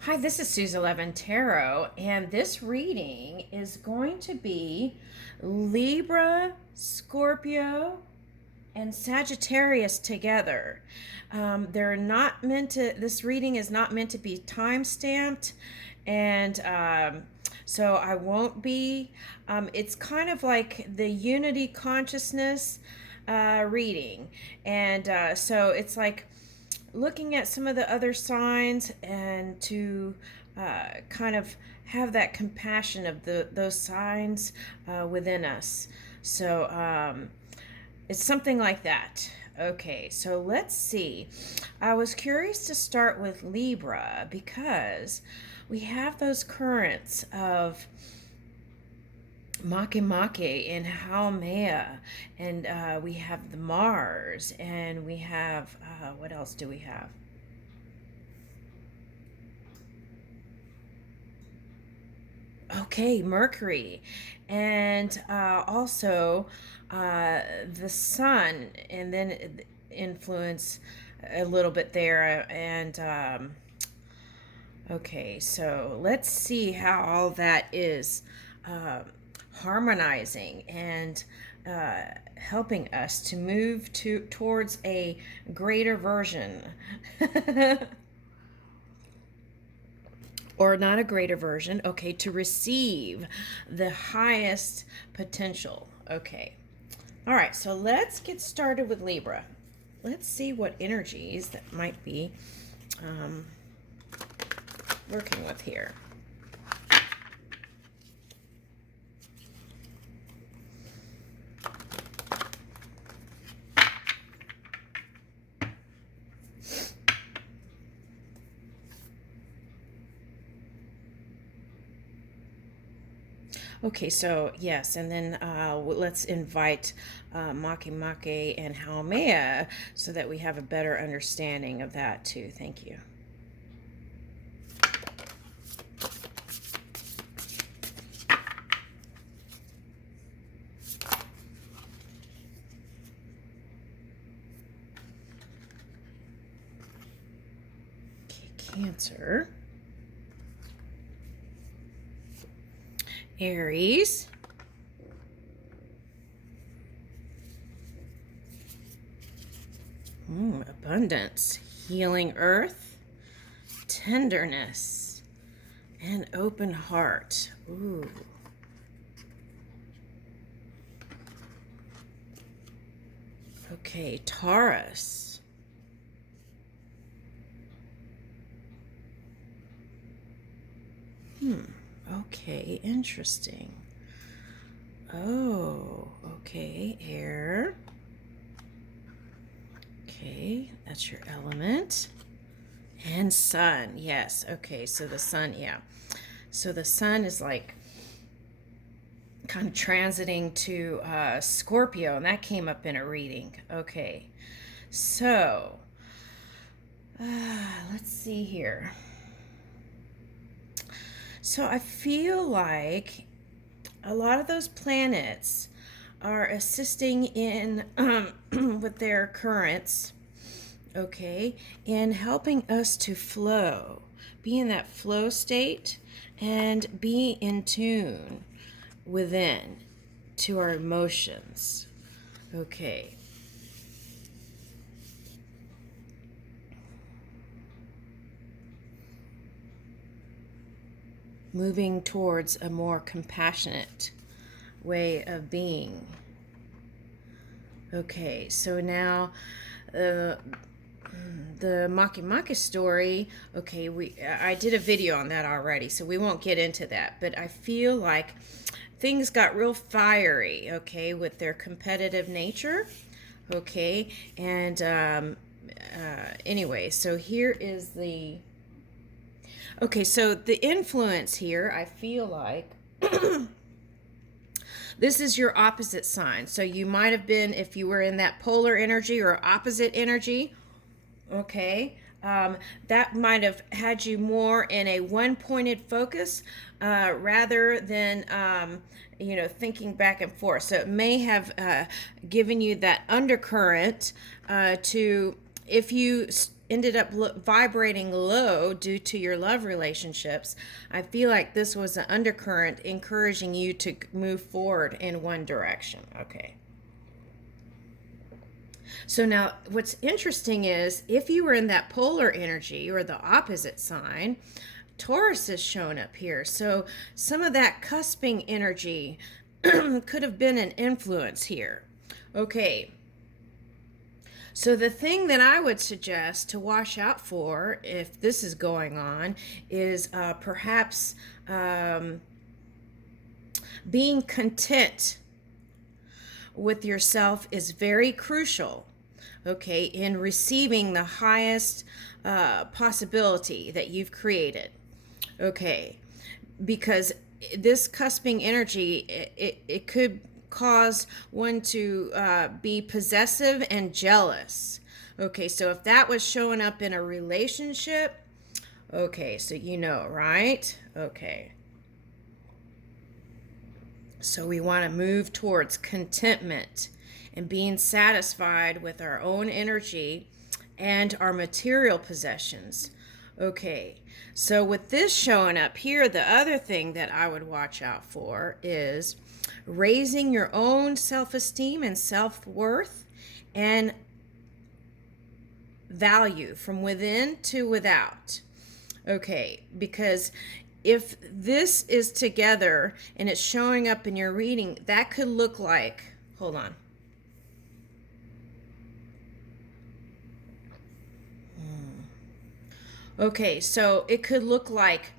Hi, this is Suze 11 Tarot, and this reading is going to be Libra, Scorpio, and Sagittarius together. They're not meant to, this reading is not meant to be time stamped, and so I won't be. It's kind of like the unity consciousness reading, and so it's like looking at some of the other signs and to kind of have that compassion of those signs within us. So it's something like that. Okay, so let's see. I was curious to start with Libra because we have those currents of Makemake and Haumea, and we have the Mars, and we have, what else do we have? Okay, Mercury, and also the Sun, and then influence a little bit there, and okay, so let's see how all that is harmonizing and helping us to move towards a greater version. Or not a greater version, okay, to receive the highest potential. Okay. All right, so let's get started with Libra. Let's see what energies that might be working with here. Okay, so yes, and then let's invite Makemake and Haumea so that we have a better understanding of that too. Thank you. Okay, Cancer. Aries. Abundance, healing earth, tenderness, and open heart. Ooh. Okay, Taurus. Okay, interesting. Oh, okay, air. Okay, that's your element. And sun, yes. Okay, so the sun, yeah. So the sun is like kind of transiting to Scorpio, and that came up in a reading. Okay, so let's see here. So I feel like a lot of those planets are assisting in with their currents, okay, and helping us to flow, be in that flow state and be in tune within to our emotions. Okay. Moving towards a more compassionate way of being. Okay, so now the Makemake story, okay, I did a video on that already, so we won't get into that, but I feel like things got real fiery, okay, with their competitive nature, okay, and anyway, so here is the, okay, so the influence here, I feel like this is your opposite sign. So you might have been, if you were in that polar energy or opposite energy, okay, that might have had you more in a one-pointed focus rather than, thinking back and forth. So it may have given you that undercurrent to, if you ended up vibrating low due to your love relationships, I feel like this was an undercurrent encouraging you to move forward in one direction. Okay. So now what's interesting is if you were in that polar energy or the opposite sign, Taurus is shown up here. So some of that cusping energy could have been an influence here. Okay. So the thing that I would suggest to watch out for if this is going on is perhaps being content with yourself is very crucial, okay, in receiving the highest possibility that you've created, okay, because this cusping energy, it could cause one to be possessive and jealous. Okay, so if that was showing up in a relationship, okay, so you know, right? Okay. So we want to move towards contentment and being satisfied with our own energy and our material possessions. Okay, so with this showing up here, the other thing that I would watch out for is raising your own self-esteem and self-worth and value from within to without. Okay, because if this is together and it's showing up in your reading, that could look like, hold on. Okay, so it could look like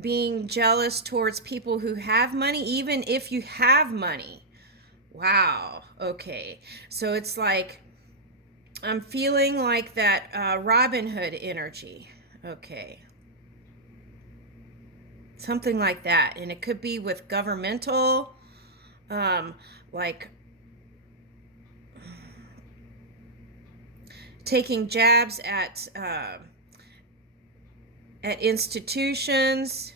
being jealous towards people who have money, even if you have money. Wow. Okay. So it's like I'm feeling like that Robin Hood energy. Okay. Something like that. And it could be with governmental, like taking jabs at institutions.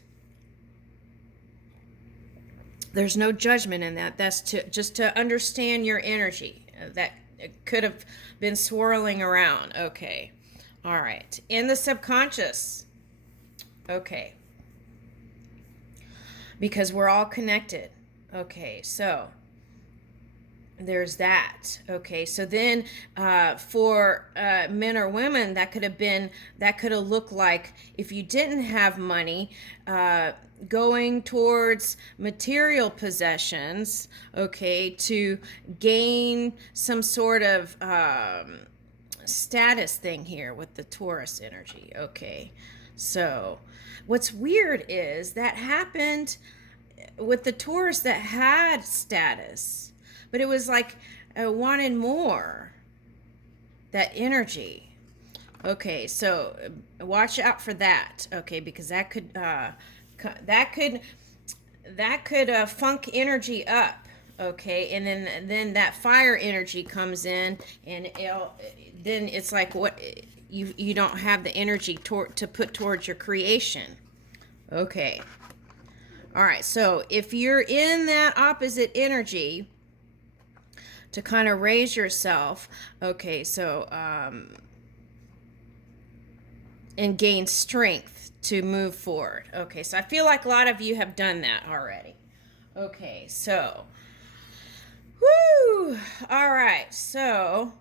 There's no judgment in that. That's just to understand your energy. That could have been swirling around. Okay. All right. In the subconscious. Okay. Because we're all connected. Okay. So there's that. Okay, so then for men or women, that could have looked like if you didn't have money, going towards material possessions, okay, to gain some sort of status thing here with the Taurus energy. Okay, so what's weird is that happened with the Taurus that had status, but it was like wanted more, that energy. Okay, so watch out for that. Okay, because that could funk energy up. Okay, and then that fire energy comes in, and then it's like what you don't have the energy to put towards your creation. Okay. All right, so if you're in that opposite energy, to kind of raise yourself, okay, so and gain strength to move forward. Okay, so I feel like a lot of you have done that already. Okay, so whoo, all right, so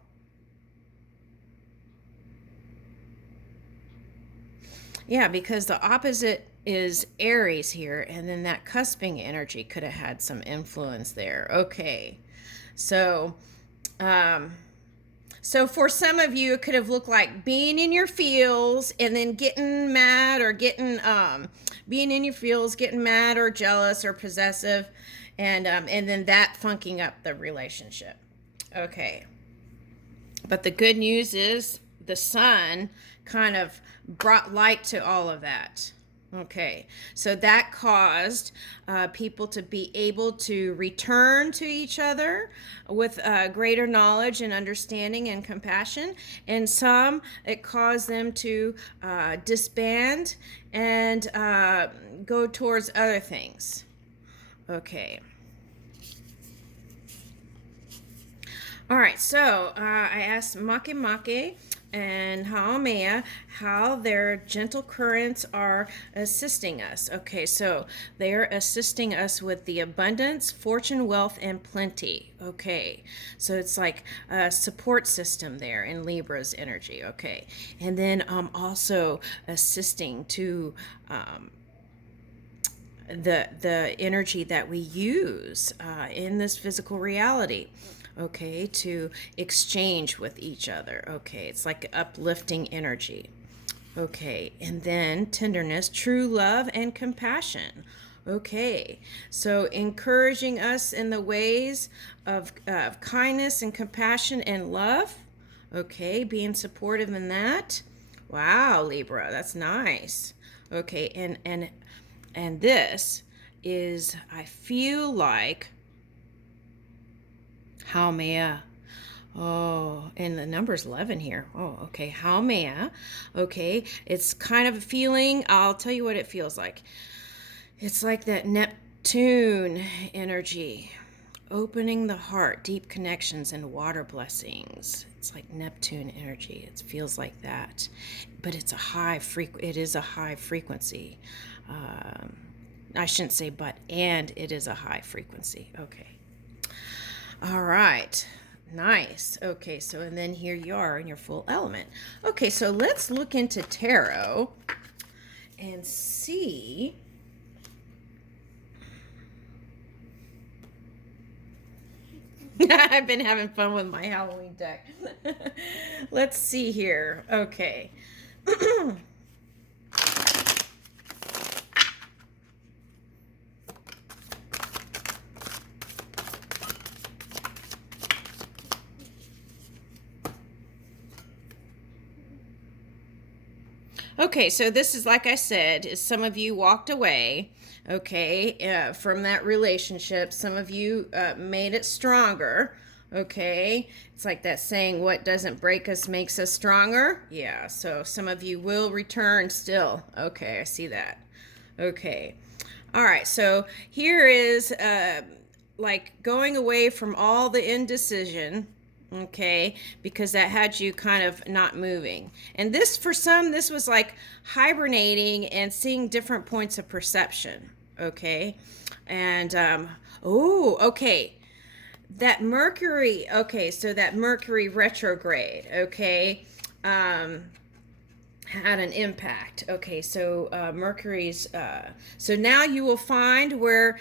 yeah, because the opposite is Aries here, and then that cusping energy could have had some influence there. Okay, so so for some of you, it could have looked like being in your feels and then getting mad, or being in your feels, getting mad or jealous or possessive, and then that funking up the relationship. Okay, but the good news is the sun kind of brought light to all of that. Okay, so that caused people to be able to return to each other with greater knowledge and understanding and compassion. And some, it caused them to disband and go towards other things. Okay. All right, so I asked Make and Haumea, how their gentle currents are assisting us. Okay, so they're assisting us with the abundance, fortune, wealth, and plenty. Okay, so it's like a support system there in Libra's energy. Okay, and then also assisting to the energy that we use in this physical reality, okay, to exchange with each other. Okay, it's like uplifting energy. Okay, and then tenderness, true love, and compassion. Okay, so encouraging us in the ways of kindness and compassion and love. Okay, being supportive in that. Wow, Libra, that's nice. Okay, and this is, I feel like, Haumea. Oh, and the number's 11 here. Oh, okay, Haumea. Okay, it's kind of a feeling. I'll tell you what it feels like. It's like that Neptune energy, opening the heart, deep connections, and water blessings. It's like Neptune energy. It feels like that, but it's a high it is a high frequency. I shouldn't say but, and it is a high frequency. Okay. All right. Nice. Okay, so and then here you are in your full element. Okay, so let's look into tarot and see. I've been having fun with my Halloween deck. Let's see here. Okay. Okay, so this is, like I said, is some of you walked away, okay, from that relationship. Some of you made it stronger, okay. It's like that saying, what doesn't break us makes us stronger. Yeah, so some of you will return still. Okay, I see that. Okay. All right, so here is like going away from all the indecision, okay, because that had you kind of not moving. And this, for some, this was like hibernating and seeing different points of perception, okay. And oh, okay, that Mercury, okay, so that Mercury retrograde, okay, had an impact. Okay, so Mercury's, so now you will find where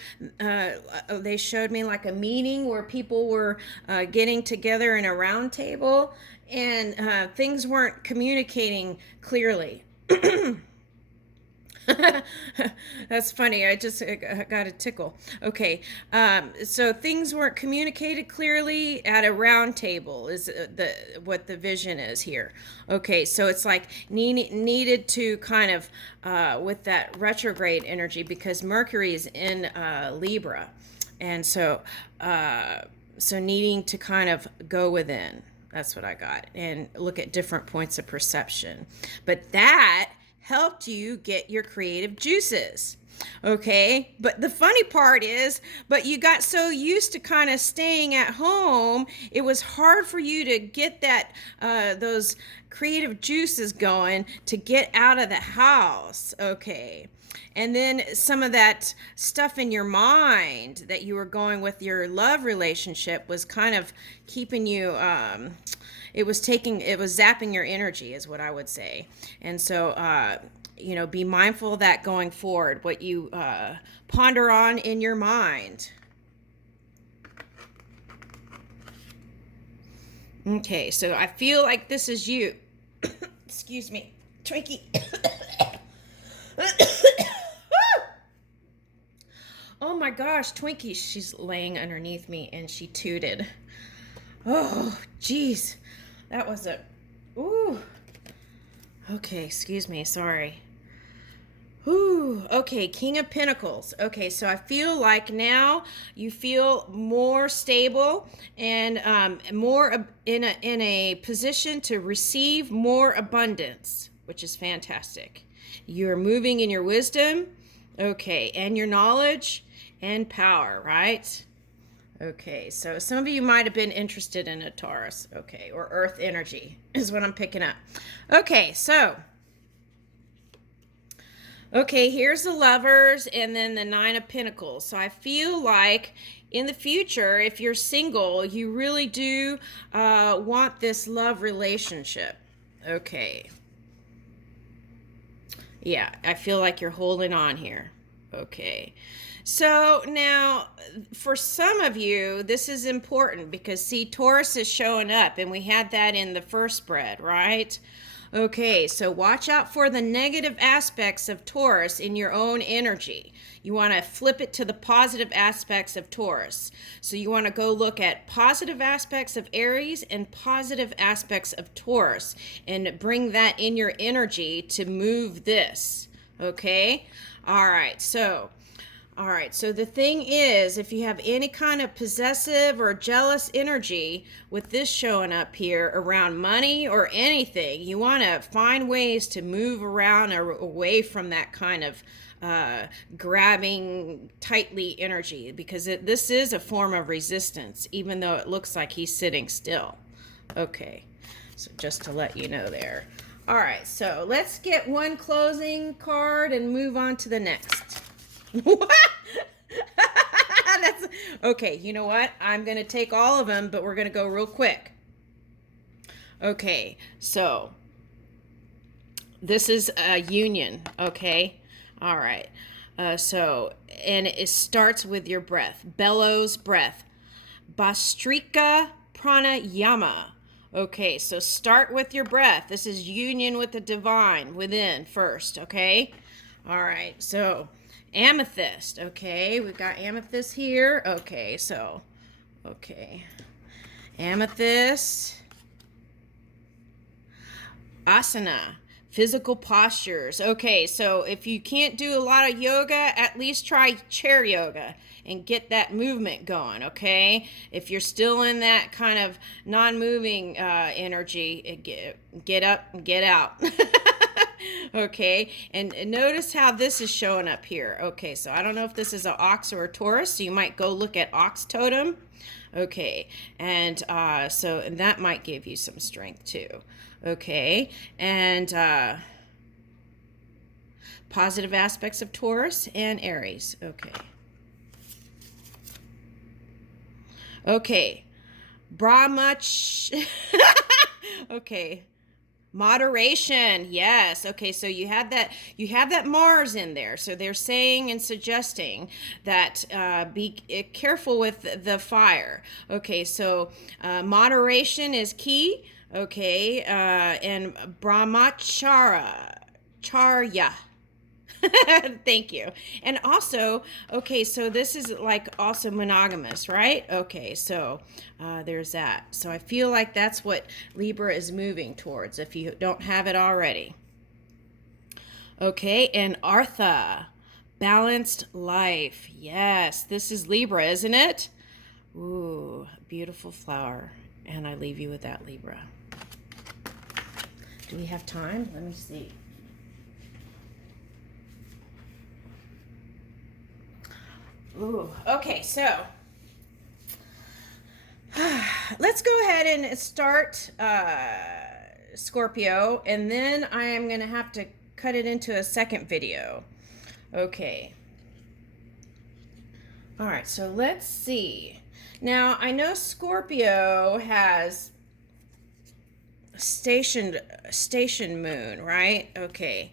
they showed me like a meeting where people were getting together in a round table, and things weren't communicating clearly. That's funny. I just got a tickle. Okay, so things weren't communicated clearly at a round table is what the vision is here. Okay, so it's like needed to kind of with that retrograde energy, because Mercury is in Libra, and so so needing to kind of go within. That's what I got, and look at different points of perception. But that helped you get your creative juices. Okay, but the funny part is, but you got so used to kind of staying at home, it was hard for you to get that those creative juices going to get out of the house. Okay, and then some of that stuff in your mind that you were going with your love relationship was kind of keeping you it was zapping your energy, is what I would say. And so you know, be mindful of that going forward, what you ponder on in your mind. Okay, so I feel like this is you. Excuse me, Twinkie. Oh my gosh, Twinkie, she's laying underneath me and she tooted. Oh, geez. That was a, ooh. Okay, excuse me, sorry. Ooh, okay, King of Pentacles. Okay, so I feel like now you feel more stable and more in a position to receive more abundance, which is fantastic. You're moving in your wisdom, okay, and your knowledge and power, right? Okay, so some of you might have been interested in a Taurus. Okay, or Earth energy is what I'm picking up. Okay, so okay, here's the Lovers and then the Nine of Pentacles. So I feel like in the future, if you're single, you really do want this love relationship. Okay. Yeah, I feel like you're holding on here. Okay. So now, for some of you, this is important because, see, Taurus is showing up, and we had that in the first spread, right? Okay, so watch out for the negative aspects of Taurus in your own energy. You want to flip it to the positive aspects of Taurus. So you want to go look at positive aspects of Aries and positive aspects of Taurus and bring that in your energy to move this. Okay? All right, so the thing is, if you have any kind of possessive or jealous energy with this showing up here around money or anything, you want to find ways to move around or away from that kind of grabbing tightly energy, because this is a form of resistance, even though it looks like he's sitting still. Okay, so just to let you know there. All right, so let's get one closing card and move on to the next. What? That's okay. You know what? I'm going to take all of them, but we're going to go real quick. Okay, so this is a union. Okay, all right. And it starts with your breath. Bellows breath. Bhastrika pranayama. Okay, so start with your breath. This is union with the divine within first. Okay, all right. So amethyst. Okay, we've got amethyst here. Okay, so amethyst. Asana, physical postures. Okay, so if you can't do a lot of yoga, at least try chair yoga and get that movement going. Okay, if you're still in that kind of non-moving energy, get up and get out. Okay, and notice how this is showing up here. Okay, so I don't know if this is an ox or a Taurus, so you might go look at ox totem. Okay, and so that might give you some strength too. Okay, and positive aspects of Taurus and Aries. Okay, Brahmach. Okay. Moderation, yes. Okay, so you have that Mars in there. So they're saying and suggesting that be careful with the fire. Okay, so moderation is key. Okay, and charya. Thank you. And also, okay, so this is like also monogamous, right? Okay, so there's that. So I feel like that's what Libra is moving towards if you don't have it already. Okay, and Artha, balanced life. Yes, this is Libra, isn't it? Ooh, beautiful flower. And I leave you with that, Libra. Do we have time? Let me see. Ooh, okay, so let's go ahead and start Scorpio, and then I am going to have to cut it into a second video. Okay. All right, so let's see. Now, I know Scorpio has station moon, right? Okay.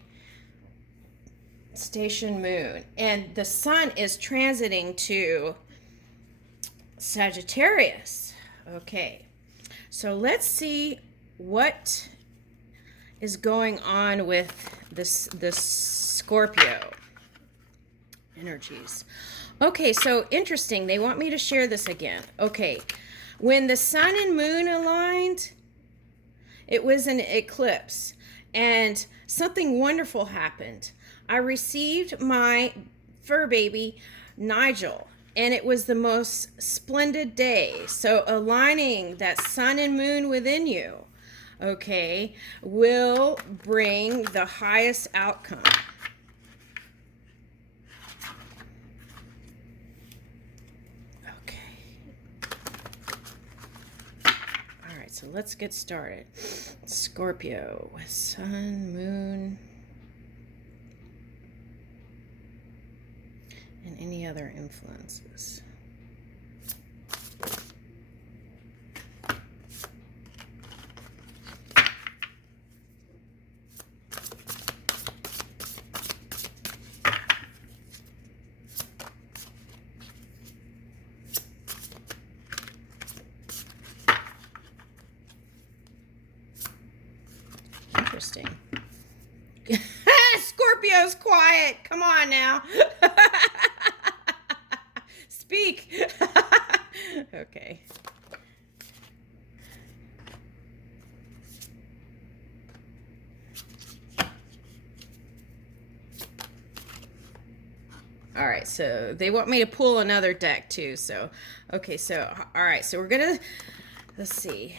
Station moon, and the sun is transiting to Sagittarius. Okay, so let's see what is going on with this Scorpio energies. Okay, so interesting. They want me to share this again. Okay, when the sun and moon aligned, it was an eclipse, and something wonderful happened. I received my fur baby, Nigel, and it was the most splendid day. So aligning that sun and moon within you, okay, will bring the highest outcome. Okay. let's get started. Scorpio, Sun, Moon, and any other influences. Interesting. Scorpio's quiet. Come on now. Speak. Okay. All right, so they want me to pull another deck too. So, okay, so, all right, so we're gonna, let's see.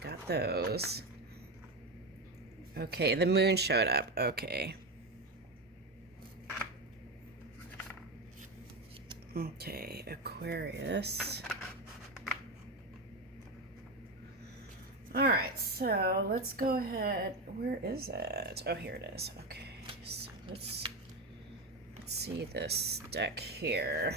Got those. Okay, the moon showed up. Okay. Okay, Aquarius. All right, so let's go ahead. Where is it? Oh, here it is. Okay, so let's see this deck here.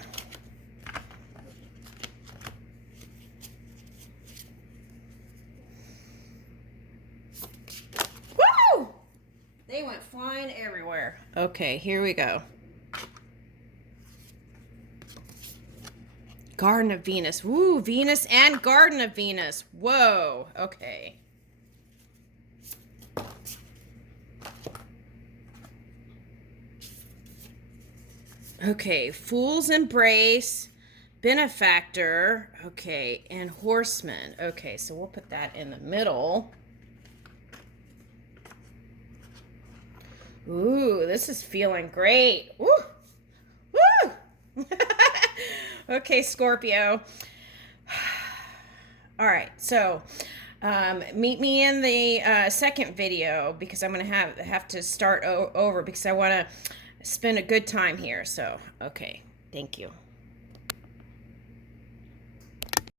Woo! They went flying everywhere. Okay, here we go. Garden of Venus. Woo, Venus and Garden of Venus. Whoa, okay. Okay, Fool's Embrace, Benefactor, okay, and Horseman. Okay, so we'll put that in the middle. Ooh, this is feeling great. Woo! Woo! Okay, Scorpio. All right, so meet me in the second video because I'm gonna have to start over because I want to spend a good time here. So, okay, thank you.